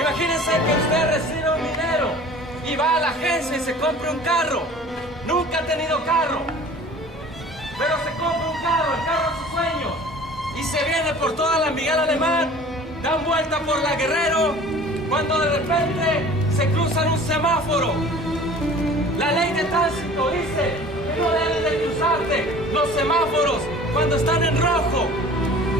Imagínense que usted recibe un dinero y va a la agencia y se compra un carro. Nunca ha tenido carro, pero se compra un carro, el carro de sus sueños, y se viene por toda la Miguel Alemán, dan vuelta por la Guerrero, cuando de repente se cruzan un semáforo. La ley de tránsito dice que no debes de cruzarte los semáforos cuando están en rojo,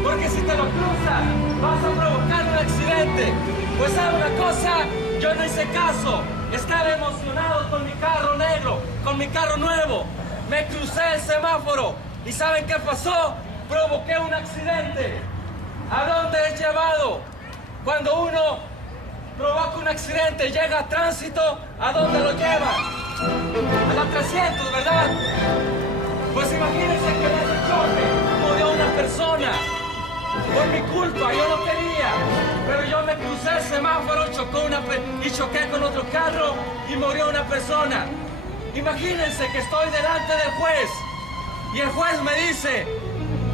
porque si te lo cruzas vas a provocar un accidente. Pues sabe una cosa, yo no hice caso, estaba emocionado con mi carro negro, con mi carro nuevo. Me crucé el semáforo y ¿saben qué pasó? Provoqué un accidente. ¿A dónde es llevado? Cuando uno provoca un accidente, llega a tránsito, ¿a dónde lo lleva? A la 300, ¿verdad? Pues imagínense que en ese choque murió una persona. Por mi culpa, yo no quería, pero yo me crucé el semáforo, y choqué con otro carro y murió una persona. Imagínense que estoy delante del juez y el juez me dice: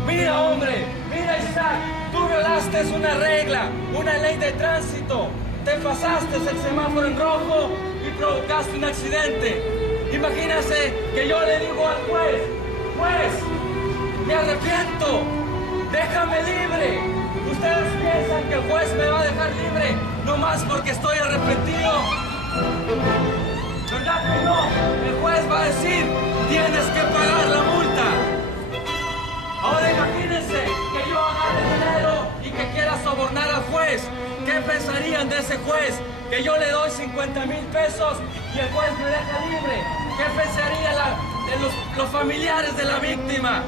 mira, hombre, mira, Isaac, tú violaste una regla, una ley de tránsito, te pasaste el semáforo en rojo y provocaste un accidente. Imagínense que yo le digo al juez: juez, me arrepiento, déjame libre. ¿Ustedes piensan que el juez me va a dejar libre nomás porque estoy arrepentido? ¿Verdad que no? El juez va a decir: tienes que pagar la multa. Ahora imagínense que yo agarre dinero y que quiera sobornar al juez. ¿Qué pensarían de ese juez? Que yo le doy 50,000 pesos y el juez me deja libre. ¿Qué pensarían los familiares de la víctima?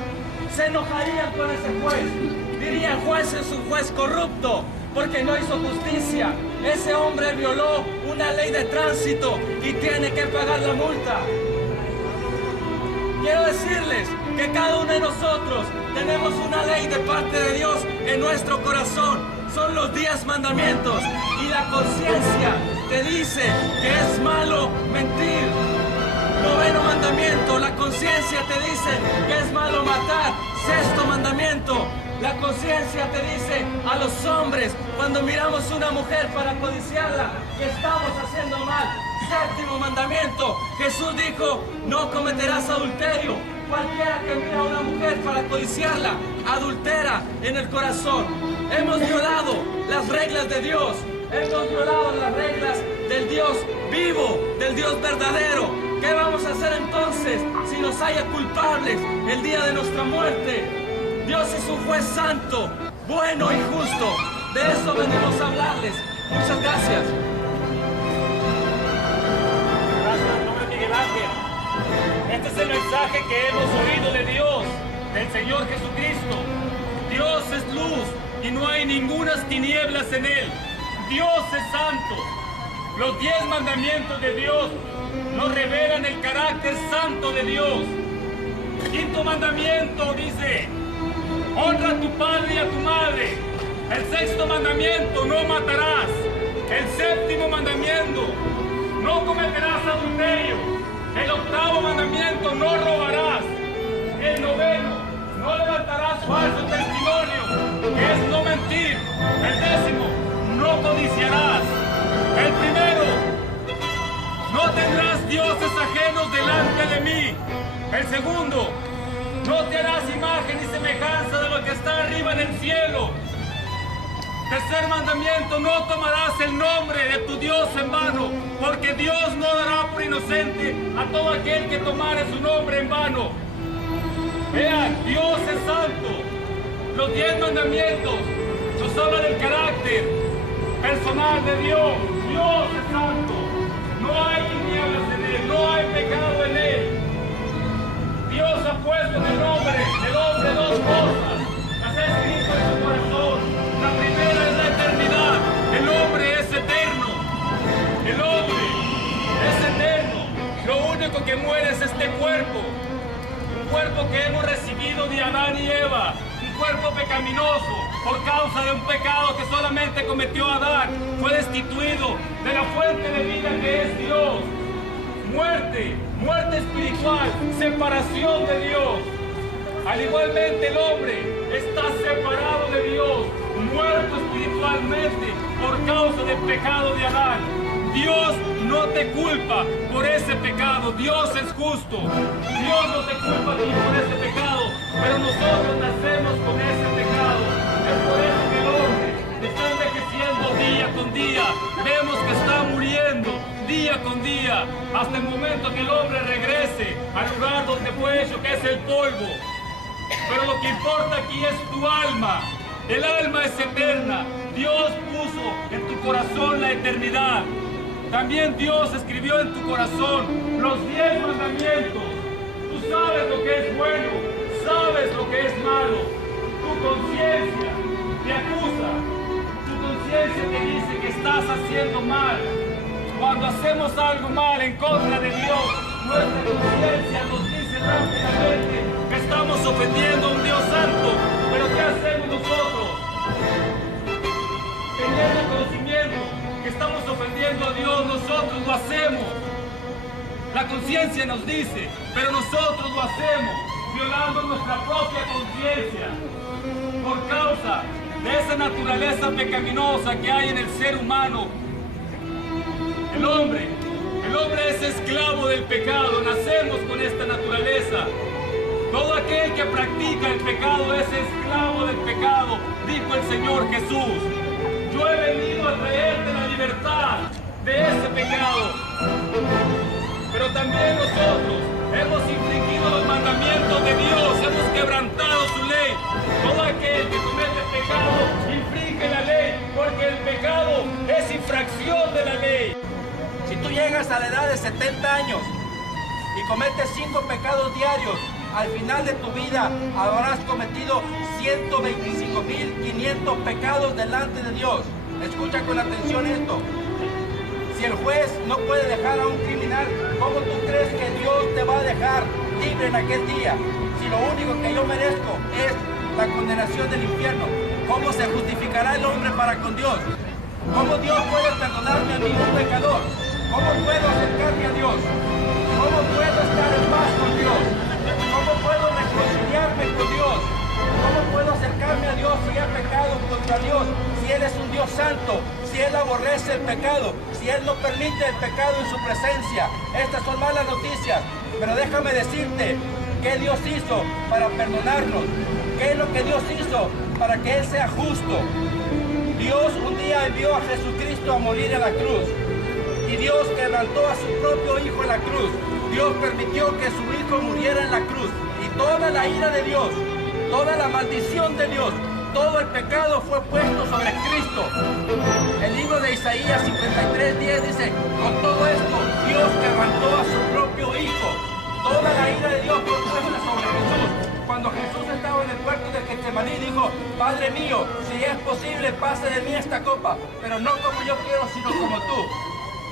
Se enojarían con ese juez. Dirían: juez es un juez corrupto porque no hizo justicia. Ese hombre violó una ley de tránsito y tiene que pagar la multa. Quiero decirles que cada uno de nosotros tenemos una ley de parte de Dios en nuestro corazón. Son los 10 mandamientos y la conciencia te dice que es malo mentir. 9º mandamiento, la conciencia te dice que es malo matar. 6º mandamiento, la conciencia te dice a los hombres cuando miramos una mujer para codiciarla que estamos haciendo mal. 7º mandamiento, Jesús dijo: no cometerás adulterio. Cualquiera que mira a una mujer para codiciarla adultera en el corazón. Hemos violado las reglas de Dios, hemos violado las reglas del Dios vivo, del Dios verdadero. ¿Qué vamos a hacer entonces si nos haya culpables el día de nuestra muerte? Dios es un juez santo, bueno y justo. De eso venimos a hablarles. Muchas gracias. Gracias, nombre de Miguel Ángel. Este es el mensaje que hemos oído de Dios, del Señor Jesucristo. Dios es luz y no hay ningunas tinieblas en Él. Dios es santo. Los 10 mandamientos de Dios nos revelan el carácter santo de Dios. 5º mandamiento dice: honra a tu padre y a tu madre. El 6º mandamiento: no matarás. El 7º mandamiento: no cometerás adulterio. El 8º mandamiento: no robarás. El 9º: no levantarás falso testimonio, que es no mentir. El 10º: no codiciarás. El 1º: no tendrás dioses ajenos delante de mí. El 2º: no te harás imagen y semejanza de lo que está arriba en el cielo. 3er mandamiento: no tomarás el nombre de tu Dios en vano, porque Dios no dará por inocente a todo aquel que tomare su nombre en vano. Vean, Dios es santo. Los 10 mandamientos nos hablan del carácter personal de Dios. Dios es santo. No hay tinieblas en Él, no hay pecado en Él. Dios ha puesto en el nombre del hombre 2 cosas. Las ha escrito en su corazón. La primera es la eternidad. El hombre es eterno. El hombre es eterno. Lo único que muere es este cuerpo. Un cuerpo que hemos recibido de Adán y Eva. Un cuerpo pecaminoso por causa de un pecado que solamente cometió Adán. Fue destituido de la fuente de vida que es Dios. Muerte espiritual, separación de Dios. Al igualmente el hombre está separado de Dios, muerto espiritualmente. por causa del pecado de Adán. Dios no te culpa por ese pecado, Dios es justo. Dios no te culpa a ti por ese pecado, pero nosotros nacemos con ese pecado. Es por eso que el hombre está envejeciendo día con día. Vemos que está muriendo día con día, hasta el momento que el hombre regrese al lugar donde fue hecho, que es el polvo. Pero lo que importa aquí es tu alma. El alma es eterna. Dios puso en tu corazón la eternidad. También Dios escribió en tu corazón los 10 mandamientos. Tú sabes lo que es bueno, sabes lo que es malo. Tu conciencia te acusa. Tu conciencia te dice que estás haciendo mal. Cuando hacemos algo mal en contra de Dios, nuestra conciencia nos dice rápidamente que estamos ofendiendo a un Dios santo. Pero ¿qué hacemos nosotros? Teniendo conocimiento que estamos ofendiendo a Dios, nosotros lo hacemos. La conciencia nos dice, pero nosotros lo hacemos, violando nuestra propia conciencia. Por causa de esa naturaleza pecaminosa que hay en el ser humano, el hombre es esclavo del pecado. Nacemos con esta naturaleza. Todo aquel que practica el pecado es esclavo del pecado, dijo el Señor Jesús. Yo he venido a traerte la libertad de ese pecado. Pero también nosotros hemos infringido los mandamientos de Dios, hemos quebrantado su ley. Todo aquel que comete pecado infringe la ley, porque el pecado es infracción de la ley. Si tú llegas a la edad de 70 años y cometes 5 pecados diarios, al final de tu vida habrás cometido 125.500 pecados delante de Dios. Escucha con atención esto. Si el juez no puede dejar a un criminal, ¿cómo tú crees que Dios te va a dejar libre en aquel día? Si lo único que yo merezco es la condenación del infierno, ¿cómo se justificará el hombre para con Dios? ¿Cómo Dios puede perdonarme a mí, un pecador? ¿Cómo puedo acercarme a Dios? ¿Cómo puedo estar en paz con Dios? ¿Cómo puedo reconciliarme con Dios? ¿Cómo puedo acercarme a Dios si he pecado contra Dios? Si Él es un Dios santo, si Él aborrece el pecado, si Él no permite el pecado en su presencia. Estas son malas noticias, pero déjame decirte qué Dios hizo para perdonarnos. ¿Qué es lo que Dios hizo para que Él sea justo? Dios un día envió a Jesucristo a morir en la cruz. Y Dios quebrantó a su propio Hijo en la cruz. Dios permitió que su Hijo muriera en la cruz. Y toda la ira de Dios, toda la maldición de Dios, todo el pecado fue puesto sobre Cristo. El libro de Isaías 53:10 dice, con todo esto Dios quebrantó a su propio Hijo. Toda la ira de Dios fue puesta sobre Jesús. Cuando Jesús estaba en el huerto de Getsemaní, dijo, Padre mío, si es posible, pase de mí esta copa, pero no como yo quiero, sino como tú.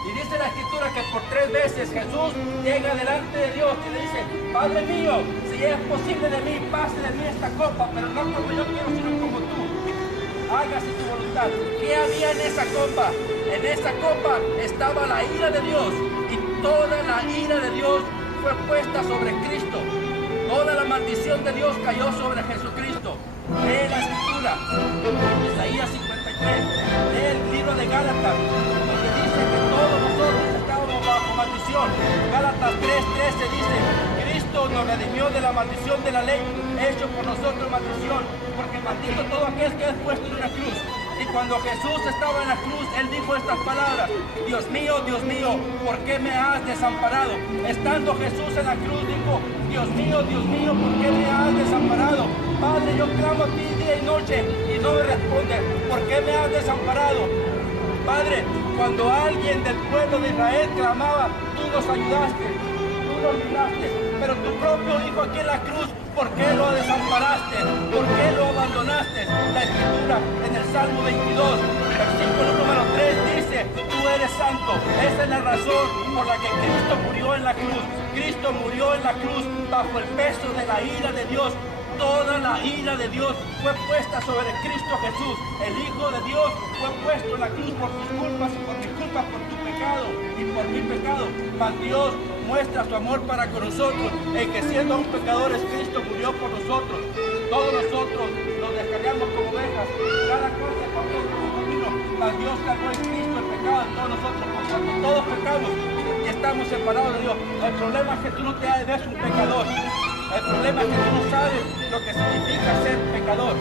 Y dice la Escritura que por 3 veces Jesús llega delante de Dios y le dice, Padre mío, si es posible de mí, pase de mí esta copa, pero no como yo quiero, sino como tú. Hágase tu voluntad. ¿Qué había en esa copa? En esa copa estaba la ira de Dios, y toda la ira de Dios fue puesta sobre Cristo. Toda la maldición de Dios cayó sobre Jesucristo. Lee la Escritura, Isaías 53, lee el libro de Gálatas, donde dice que todos nosotros estábamos bajo maldición. Gálatas 3:13 dice, Cristo nos redimió de la maldición de la ley, hecho por nosotros maldición, porque maldito todo aquel que es puesto en una cruz. Y cuando Jesús estaba en la cruz, Él dijo estas palabras, Dios mío, ¿por qué me has desamparado? Estando Jesús en la cruz, dijo, Dios mío, ¿por qué me has desamparado? Padre, yo clamo a ti día y noche y no me respondes. ¿Por qué me has desamparado? Padre, cuando alguien del pueblo de Israel clamaba, tú nos ayudaste, tú nos libraste, pero tu propio Hijo aquí en la cruz, ¿por qué lo desamparaste? ¿Por qué lo abandonaste? La Escritura en el Salmo 22, versículo número 3 dice, tú eres santo. Esa es la razón por la que Cristo murió en la cruz. Cristo murió en la cruz bajo el peso de la ira de Dios. Toda la ira de Dios fue puesta sobre Cristo Jesús. El Hijo de Dios fue puesto en la cruz por tus culpas y por mis culpas, por tu pecado y por mi pecado. Mas Dios muestra su amor para con nosotros, en que siendo aún pecadores, Cristo murió por nosotros. Todos nosotros nos descargamos como ovejas, cada cual se corrió como camino, mas Dios cargó en Cristo el pecado de todos nosotros, por cuanto todos pecamos y estamos separados de Dios. El problema es que tú no te ves un pecador. El problema es que tú no sabes lo que significa ser pecador.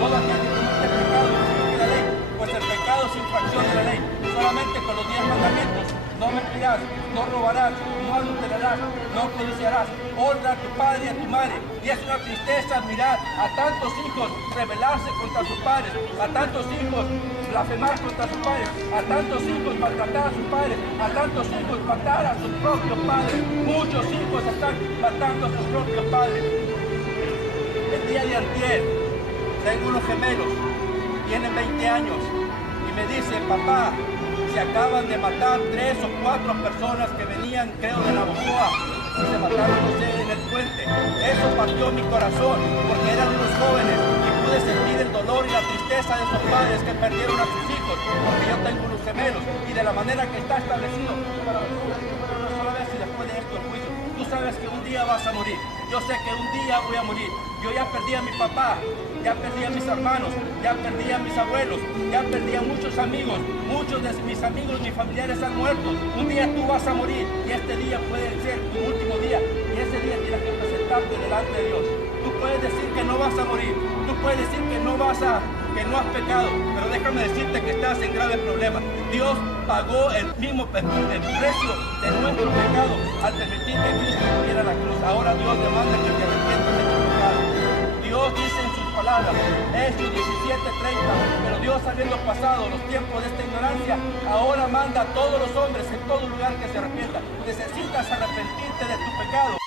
Todo aquel que comete pecado infringe la ley, pues el pecado es infracción de la ley. Solamente con los 10 mandamientos: no mentirás, no robarás, no adulterarás, no codiciarás, honra a tu padre y a tu madre. Y es una tristeza mirar a tantos hijos rebelarse contra sus padres, a tantos hijos blasfemar contra sus padres, a tantos hijos maltratar a sus padres, a tantos hijos matar a sus propios padres. Muchos hijos están matando a sus propios padres. El día de antier tengo unos gemelos, tienen 20 años, y me dicen: papá, se acaban de matar 3 o 4 personas que venían, creo, de Navojoa, y se mataron, no sé, en el puente. Eso partió mi corazón, porque eran unos jóvenes, y pude sentir el dolor y la tristeza de esos padres que perdieron a sus hijos, porque yo tengo unos gemelos, y de la manera que está establecido, para una sola vez y después de esto el juicio. Tú sabes que un día vas a morir. Yo sé que un día voy a morir. Yo ya perdí a mi papá, ya perdí a mis hermanos, ya perdí a mis abuelos, ya perdí a muchos amigos. Muchos de mis amigos, mis familiares han muerto. Un día tú vas a morir, y este día puede ser tu último día, y ese día tienes que presentarte delante de Dios. Tú puedes decir que no vas a morir, tú puedes decir que no has pecado, pero déjame decirte que estás en graves problemas. Dios pagó el precio de nuestro pecado al permitir que Cristo muriera en la cruz. Ahora Dios demanda que te arrepientas de tu pecado. Dios dice en sus palabras, Hechos 17:30, pero Dios, habiendo pasado los tiempos de esta ignorancia, ahora manda a todos los hombres en todo lugar que se arrepientan. Necesitas arrepentirte de tu pecado